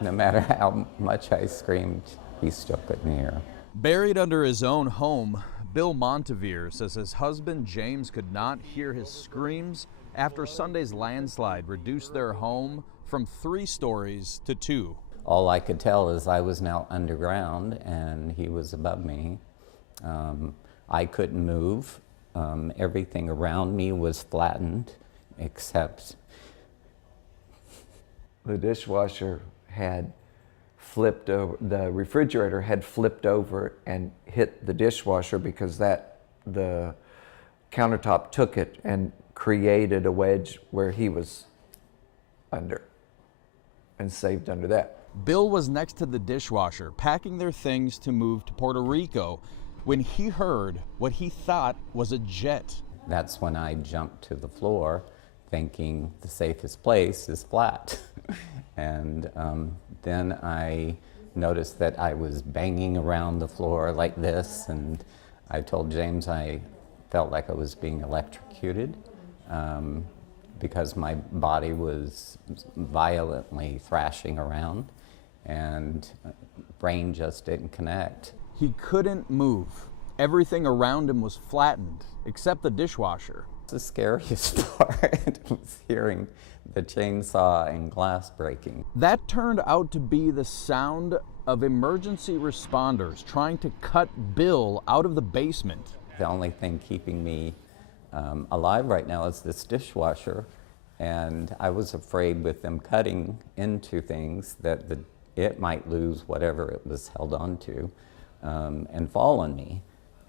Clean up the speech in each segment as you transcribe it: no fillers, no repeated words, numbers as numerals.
No matter how much I screamed, he still couldn't hear. Buried under his own home, Bill Montevere says his husband James could not hear his screams after Sunday's landslide reduced their home from 3 stories to 2. All I could tell is I was now underground and he was above me. I couldn't move. Everything around me was flattened except the dishwasher had flipped over, the refrigerator had flipped over and hit the dishwasher because the countertop took it and created a wedge where he was under and saved under that. Bill was next to the dishwasher, packing their things to move to Puerto Rico, when he heard what he thought was a jet. That's when I jumped to the floor, thinking the safest place is flat. And then I noticed that I was banging around the floor like this, and I told James I felt like I was being electrocuted because my body was violently thrashing around and brain just didn't connect. He couldn't move. Everything around him was flattened, except the dishwasher. The scariest part was hearing the chainsaw and glass breaking. That turned out to be the sound of emergency responders trying to cut Bill out of the basement. The only thing keeping me alive right now is this dishwasher, and I was afraid with them cutting into things that it might lose whatever it was held onto and fall on me.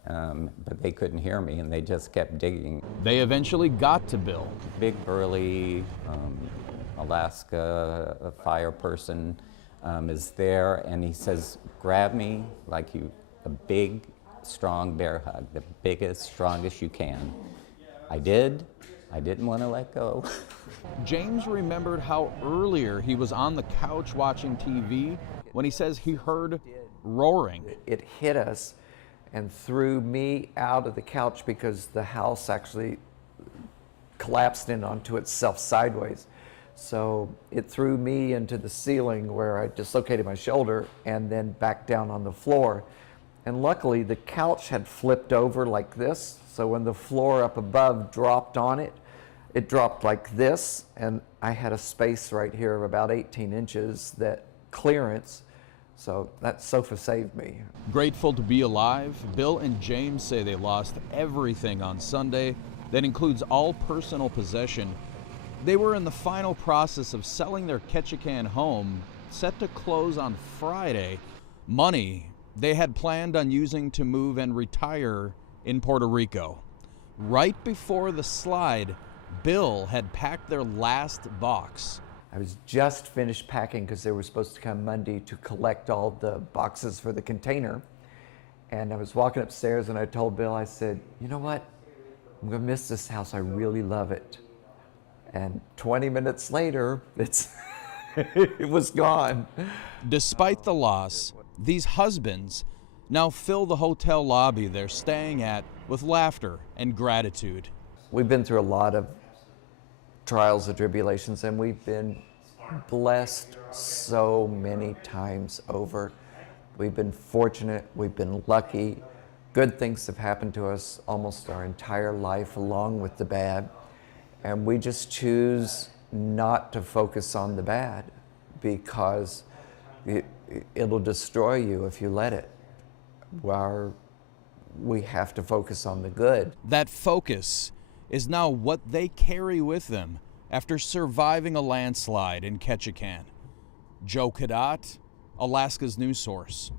But they couldn't hear me, and they just kept digging. They eventually got to Bill. Big burly Alaska fire person is there, and he says, grab me like a big, strong bear hug, the biggest, strongest you can. I did. I didn't want to let go. James remembered how earlier he was on the couch watching TV when he says he heard roaring. It hit us and threw me out of the couch because the house actually collapsed in onto itself sideways. So it threw me into the ceiling where I dislocated my shoulder and then back down on the floor. And luckily the couch had flipped over like this, so when the floor up above dropped on it, it dropped like this, and I had a space right here of about 18 inches, that clearance. So that sofa saved me. Grateful to be alive, Bill and James say they lost everything on Sunday. That includes all personal possession. They were in the final process of selling their Ketchikan home, set to close on Friday. Money they had planned on using to move and retire in Puerto Rico. Right before the slide, Bill had packed their last box. I was just finished packing because they were supposed to come Monday to collect all the boxes for the container. And I was walking upstairs and I told Bill, I said, you know what? I'm gonna miss this house, I really love it. And 20 minutes later, it was gone. Despite the loss, these husbands now fill the hotel lobby they're staying at with laughter and gratitude. We've been through a lot of trials and tribulations, and we've been blessed so many times over. We've been fortunate, we've been lucky. Good things have happened to us almost our entire life, along with the bad. And we just choose not to focus on the bad because it'll destroy you if you let it. We have to focus on the good. That focus is now what they carry with them after surviving a landslide in Ketchikan. Joe Cadat, Alaska's news source.